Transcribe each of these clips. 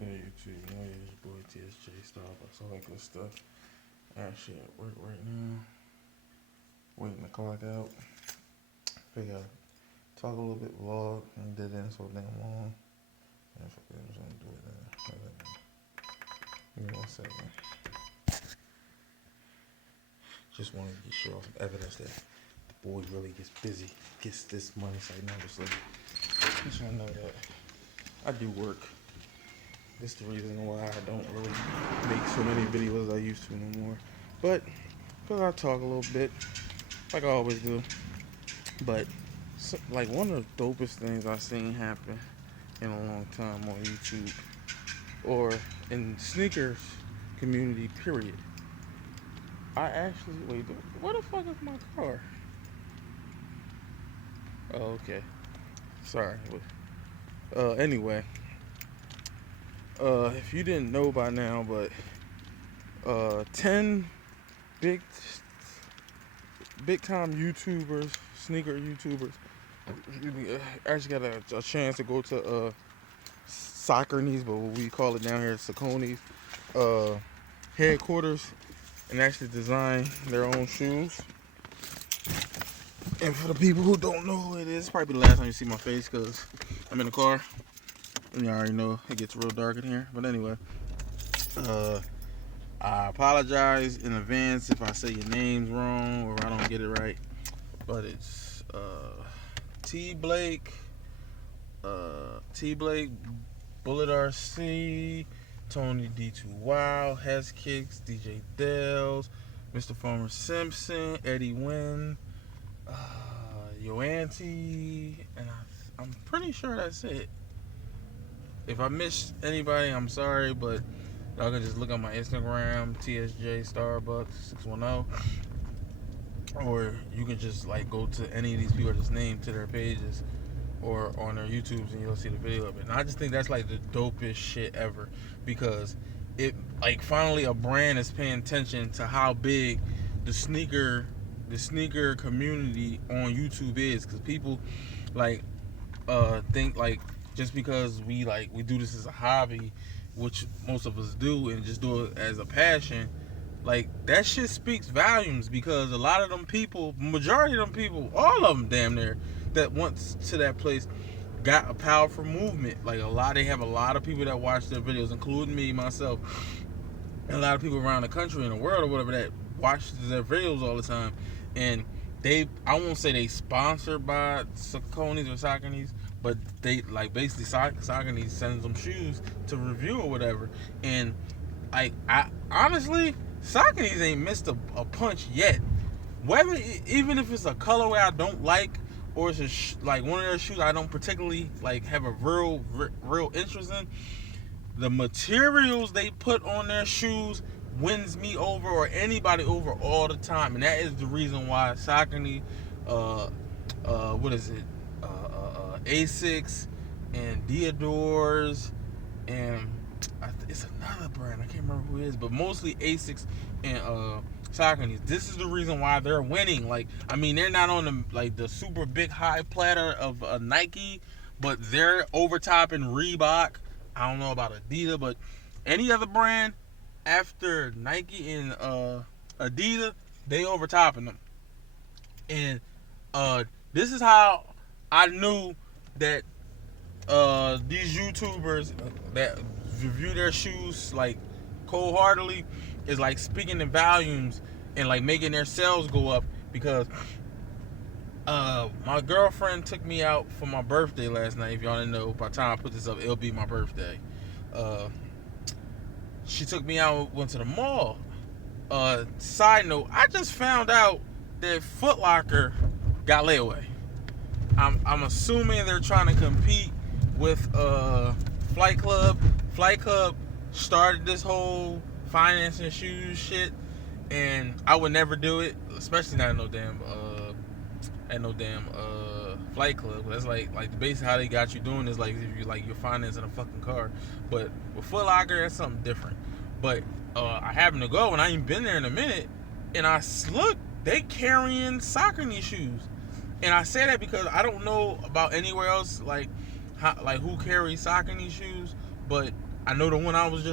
Yeah, YouTube, you know, it's your boy TSJ Starbucks, all that good stuff. Actually at work right now, waiting to clock out. Figure out, talk a little bit, vlog, and did it so damn long. And fuck it, I'm just gonna do it now. Give me 1 second. Just wanted to show off some evidence that the boy really gets busy, gets this money, so I never sleep. Just wanna know that I do work. This is the reason why I don't really make so many videos as I used to no more. But, because I talk a little bit, like I always do. But, so, like, one of the dopest things I've seen happen in a long time on YouTube, or in sneakers community, period. I actually, wait, where the fuck is my car? Oh, okay. Sorry. Anyway, if you didn't know by now, but 10 big time YouTubers, sneaker YouTubers, actually got a chance to go to Saucony's, but what we call it down here, Saucony's headquarters, and actually design their own shoes. And for the people who don't know who it is, it's probably the last time you see my face because I'm in the car. And you already know it gets real dark in here. But anyway, I apologize in advance if I say your names wrong or I don't get it right. But it's T Blake, Bullet RC, Tony D2 Wild, Hez Kicks, DJ Dells, Mr. Farmer Simpson, Eddie Wynn, Yo Auntie, and I'm pretty sure that's it. If I missed anybody, I'm sorry, but y'all can just look on my Instagram, TSJ Starbucks 610, or you can just like go to any of these people just name to their pages or on their YouTubes and you'll see the video of it. And I just think that's like the dopest shit ever, because it like finally a brand is paying attention to how big the sneaker community on YouTube is, because people like think like just because we do this as a hobby, which most of us do, and just do it as a passion, like that shit speaks volumes, because a lot of them people, majority of them people, all of them damn near that went to that place got a powerful movement. Like they have a lot of people that watch their videos, including me, myself, and a lot of people around the country and the world or whatever that watch their videos all the time. And I won't say they sponsored by Saucony's or Saucony's, but they like basically Saucony's sends them shoes to review or whatever. And like I honestly, Saucony's ain't missed a punch yet. Whether even if it's a colorway I don't like, or it's like one of their shoes I don't particularly like have a real interest in, the materials they put on their shoes wins me over or anybody over all the time. And that is the reason why Saucony, what is it, Asics and Diodors, and it's another brand I can't remember who it is, but mostly Asics and Saucony. This is the reason why they're winning. Like, I mean, they're not on the super big high platter of Nike, but they're overtopping Reebok. I don't know about Adidas, but any other brand after Nike and Adidas, they overtopping them. And this is how I knew that these YouTubers that review their shoes like cold-heartedly is like speaking in volumes and like making their sales go up, because my girlfriend took me out for my birthday last night. If y'all didn't know, by the time I put this up, it'll be my birthday. She took me out, went to the mall. Side note, I just found out that Foot Locker got layaway. I'm assuming they're trying to compete with Flight Club. Flight Club started this whole financing shoes shit, and I would never do it, especially not in no damn Flight Club. That's like basically how they got you doing is like if you're financing a fucking car. But with Foot Locker, that's something different. But I happened to go and I ain't been there in a minute, and I look, they carrying Saucony shoes. And I say that because I don't know about anywhere else like who carries Saucony shoes, but I know the one I was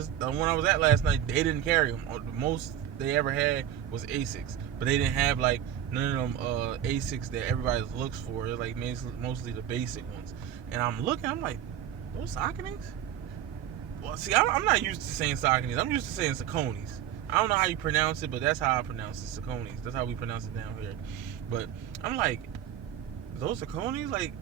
at last night, they didn't carry them. The most they ever had was Asics, but they didn't have like none of them Asics that everybody looks for. They're like mostly the basic ones. And I'm looking, I'm like, those Sauconys? Well, see, I'm not used to saying Sauconys. I'm used to saying Sauconys. I don't know how you pronounce it, but that's how I pronounce it, Sauconys. That's how we pronounce it down here. But I'm like, those Sauconys? Like,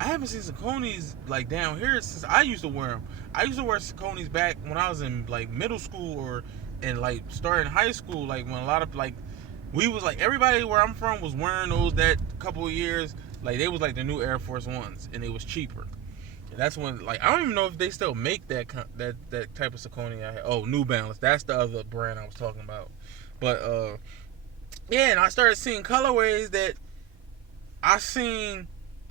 I haven't seen Sauconys like down here since I used to wear them. I used to wear Sauconys back when I was in like middle school or in like starting high school. Like when a lot of like we was like everybody where I'm from was wearing those that couple of years. Like they was like the new Air Force Ones, and it was cheaper. And that's when like I don't even know if they still make that type of Saucony. Oh, New Balance. That's the other brand I was talking about. But yeah, and I started seeing colorways that I seen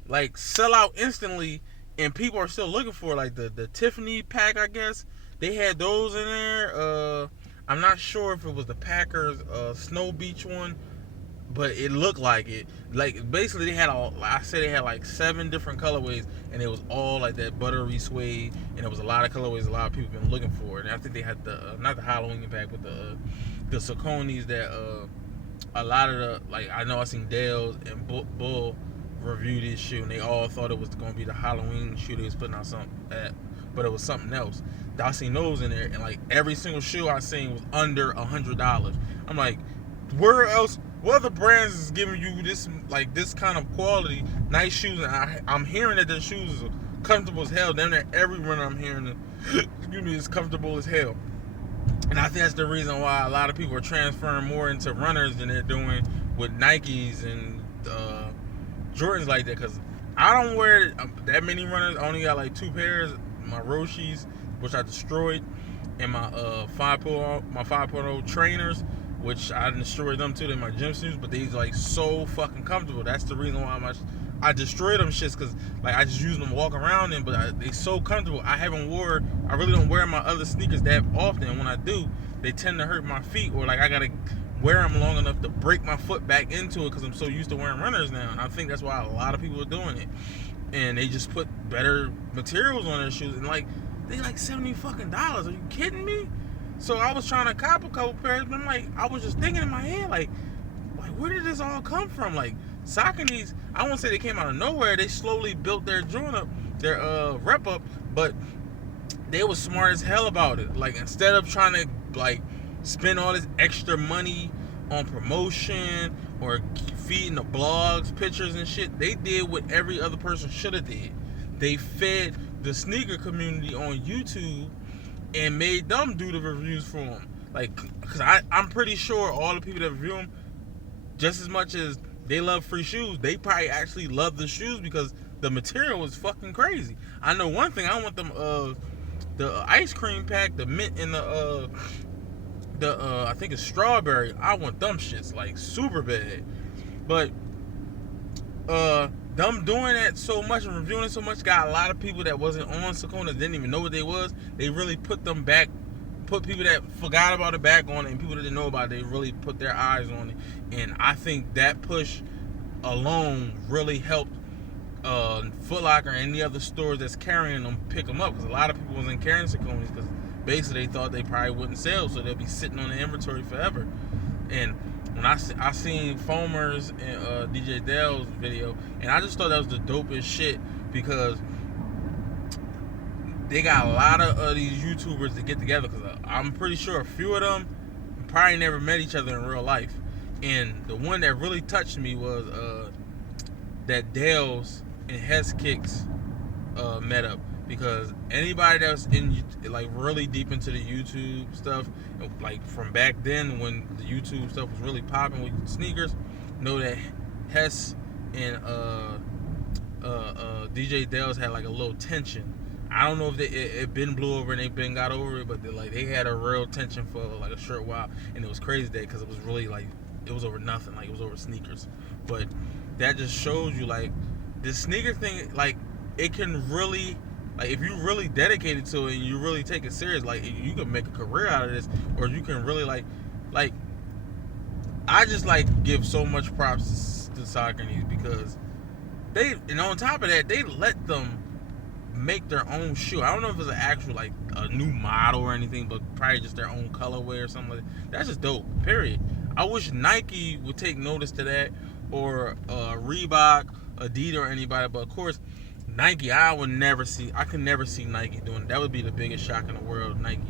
like sell out instantly, and people are still looking for like the Tiffany pack. I guess they had those in there. I'm not sure if it was the Packers Snow Beach one, but it looked like it. Like basically they had they had like 7 different colorways, and it was all like that buttery suede, and it was a lot of colorways a lot of people been looking for. And I think they had the not the Halloween pack, but the Sauconys that a lot of the like I know I seen Dale's and Bull review this shoe, and they all thought it was going to be the Halloween shoe they was putting out but it was something else. I seen those in there, and like every single shoe I seen was under $100. I'm like, where else? What other brands is giving you this kind of quality, nice shoes? And I'm hearing that their shoes are comfortable as hell. Damn near every runner I'm hearing, excuse me, is comfortable as hell. And I think that's the reason why a lot of people are transferring more into runners than they're doing with Nikes and Jordans like that, because I don't wear that many runners. I only got like 2 pairs, my Roshis, which I destroyed, and my 5.0 trainers, which I destroyed them too. They're my gym shoes, but they's like so fucking comfortable. That's the reason why I destroyed them shits, because like I just use them to walk around in, but they so comfortable. I really don't wear my other sneakers that often. When I do, they tend to hurt my feet, or like I gotta wear them long enough to break my foot back into it, because I'm so used to wearing runners now. And I think that's why a lot of people are doing it, and they just put better materials on their shoes, and like they like $70 fucking. Are you kidding me? So I was trying to cop a couple pairs, but I'm like, I was just thinking in my head, like where did this all come from? Like Sauconys, I won't say they came out of nowhere. They slowly built their joint up, their rep up, but they was smart as hell about it. Like instead of trying to like spend all this extra money on promotion or feeding the blogs, pictures and shit, they did what every other person should have did. They fed the sneaker community on YouTube and made them do the reviews for them. Like, because I'm pretty sure all the people that review them, just as much as they love free shoes, they probably actually love the shoes because the material was fucking crazy. I know one thing, I want them the ice cream pack, the mint and the I think it's strawberry. I want them shits like super bad. But them doing that so much and reviewing it so much got a lot of people that wasn't on Saucony, didn't even know what they was. They really put them back, put people that forgot about it back on it, and people that didn't know about it, they really put their eyes on it. And I think that push alone really helped Foot Locker and any other stores that's carrying them pick them up, because a lot of people wasn't carrying Sauconys because basically they thought they probably wouldn't sell, so they'll be sitting on the inventory forever. And when I seen Foamers and DJ Dale's video, and I just thought that was the dopest shit, because they got a lot of these YouTubers to get together, because I'm pretty sure a few of them probably never met each other in real life. And the one that really touched me was that Dale's and Hess Kicks met up, because anybody that's in like really deep into the YouTube stuff, like from back then when the YouTube stuff was really popping with sneakers, know that Hess and DJ Dale's had like a little tension. I don't know if it been blew over and they been got over it, but they had a real tension for like a short while, and it was crazy that because it was really like it was over nothing, like it was over sneakers. But that just shows you like this sneaker thing, like it can really, like if you really dedicated to it and you really take it serious, like you can make a career out of this, or you can really like I just like give so much props to Sauconys, because and on top of that, they let them make their own shoe. I don't know if it's an actual like a new model or anything, but probably just their own colorway or something like that. That's just dope. Period. I wish Nike would take notice to that, or Reebok, Adidas, or anybody. But of course, Nike, I could never see Nike doing it. That would be the biggest shock in the world. Nike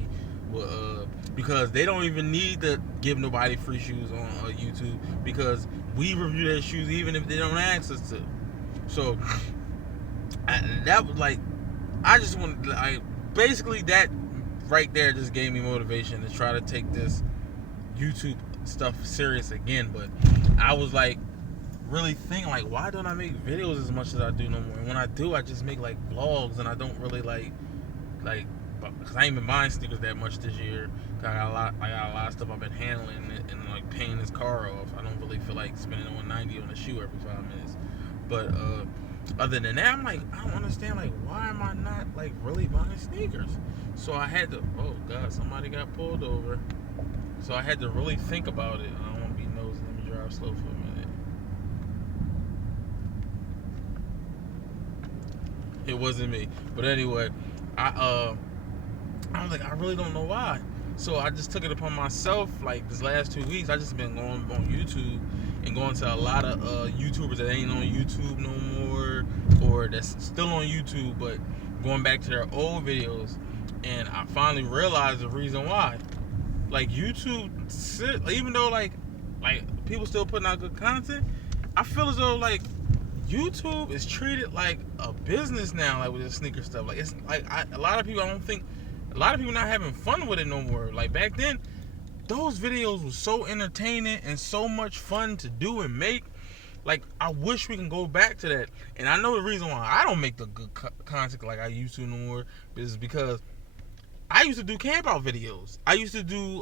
will, because they don't even need to give nobody free shoes on YouTube, because we review their shoes even if they don't ask us to. So that was like, I just wanted, like, basically that right there just gave me motivation to try to take this YouTube stuff serious again. But I was like really thinking, like, why don't I make videos as much as I do no more? And when I do, I just make like vlogs, and I don't really like because I ain't been buying sneakers that much this year. I got a lot of stuff I've been handling and like paying this car off. I don't really feel like spending $190 on a shoe every 5 minutes. But other than that, I'm like, I don't understand, like, why am I not like really buying sneakers? So I had to, oh god, somebody got pulled over. So I had to really think about it. I don't want to be nosy. Let me drive slow for a minute. It wasn't me. But anyway, I was like, I really don't know why. So I just took it upon myself, like, this last 2 weeks. I just been going on YouTube and going to a lot of YouTubers that ain't on YouTube no more, or that's still on YouTube but going back to their old videos. And I finally realized the reason why. Like, YouTube, even though like people still putting out good content, I feel as though like YouTube is treated like a business now, like with the sneaker stuff. Like, it's like a lot of people not having fun with it no more. Like, back then, those videos were so entertaining and so much fun to do and make. Like, I wish we can go back to that. And I know the reason why I don't make the good content like I used to no more is because I used to do camp out videos. I used to do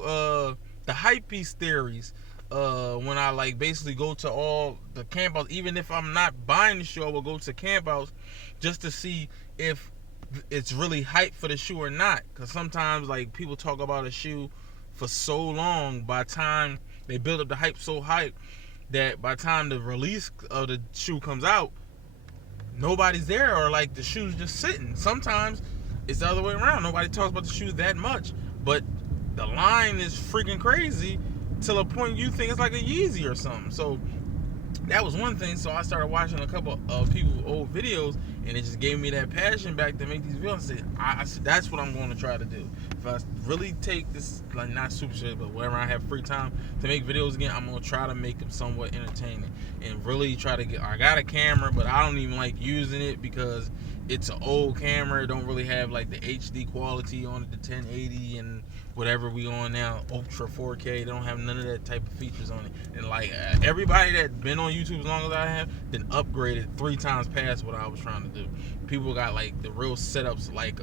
the hype beast theories. When I like basically go to all the camp outs, even if I'm not buying the shoe, I will go to camp outs just to see if it's really hype for the shoe or not. Because sometimes like people talk about a shoe for so long, by the time they build up the hype so hype that by the time the release of the shoe comes out, nobody's there, or like the shoe's just sitting. Sometimes it's the other way around. Nobody talks about the shoes that much, but the line is freaking crazy till a point you think it's like a Yeezy or something. So that was one thing. So I started watching a couple of people's old videos, and it just gave me that passion back to make these videos. And I said, that's what I'm going to try to do. If I really take this, like, not super shit, but whenever I have free time to make videos again, I'm going to try to make them somewhat entertaining and really try to get. I got a camera, but I don't even like using it because it's an old camera. It don't really have like the HD quality on it, the 1080 and whatever we on now, ultra 4K. They don't have none of that type of features on it. And like everybody that been on YouTube as long as I have, then upgraded 3 times past what I was trying to do. People got like the real setups, like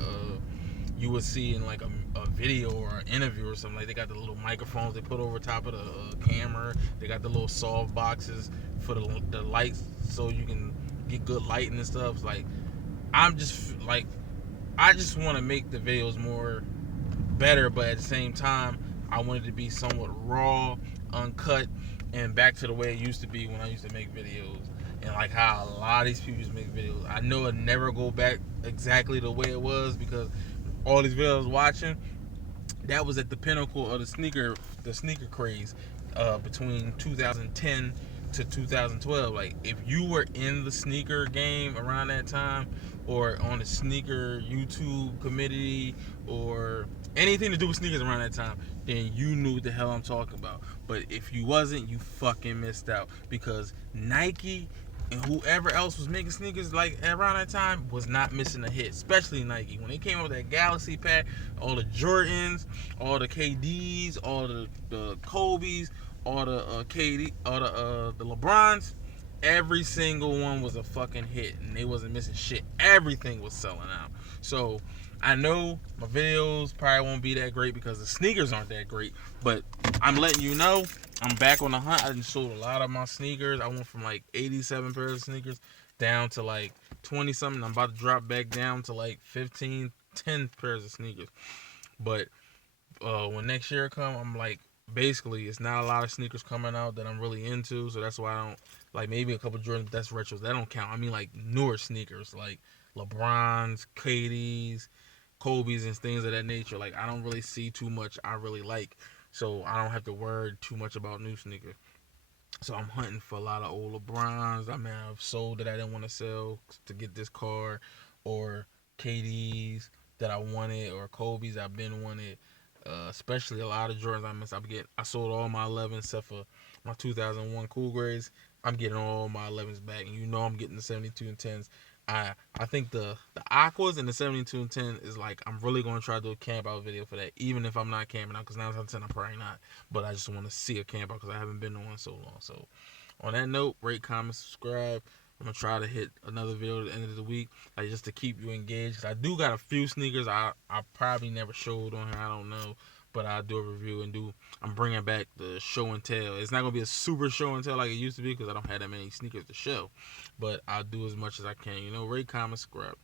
you would see in like a video or an interview or something. Like, they got the little microphones they put over top of the camera. They got the little soft boxes for the lights, so you can get good lighting and stuff. Like, I'm just like, I just want to make the videos more better, but at the same time, I want it to be somewhat raw, uncut, and back to the way it used to be when I used to make videos. And like how a lot of these people used to make videos. I know it'll never go back exactly the way it was, because all these videos I was watching, that was at the pinnacle of the sneaker craze, between 2010 to 2012. Like, if you were in the sneaker game around that time, or on the sneaker YouTube community, or anything to do with sneakers around that time, then you knew what the hell I'm talking about. But if you wasn't, you fucking missed out, because Nike and whoever else was making sneakers like around that time was not missing a hit, especially Nike. When they came up with that Galaxy pack, all the Jordans, all the KDs, all the Kobe's, all the KD, all the LeBrons, every single one was a fucking hit, and they wasn't missing shit. Everything was selling out. So I know my videos probably won't be that great because the sneakers aren't that great, but I'm letting you know I'm back on the hunt. I just sold a lot of my sneakers. I went from like 87 pairs of sneakers down to like 20 something. I'm about to drop back down to like 10 pairs of sneakers. But when next year come, I'm like, basically it's not a lot of sneakers coming out that I'm really into, so that's why I don't like, maybe a couple Jordans, that's retros, that don't count. I mean like newer sneakers, like LeBrons, KD's, Kobe's, and things of that nature. Like I don't really see too much I really like, so I don't have to worry too much about new sneakers. So I'm hunting for a lot of old LeBrons. I mean, I've sold that I didn't want to sell to get this card, or KD's that I wanted, or Kobe's I've been wanted. Especially a lot of Jordans I miss. I sold all my 11s except for my 2001 Cool Grades. I'm getting all my 11s back, and you know I'm getting the 72 and 10s. I think the Aquas and the 72 and 10 is like I'm really gonna try to do a camp out video for that, even if I'm not camping out, because 9 out of 10 I'm probably not. But I just want to see a camp out because I haven't been on one so long. So on that note, rate, comment, subscribe. I'm gonna try to hit another video at the end of the week, like just to keep you engaged. Cause I do got a few sneakers I probably never showed on here. I don't know, but I'll do a review and do. I'm bringing back the show and tell. It's not gonna be a super show and tell like it used to be because I don't have that many sneakers to show, but I'll do as much as I can. You know, rate, comment, subscribe.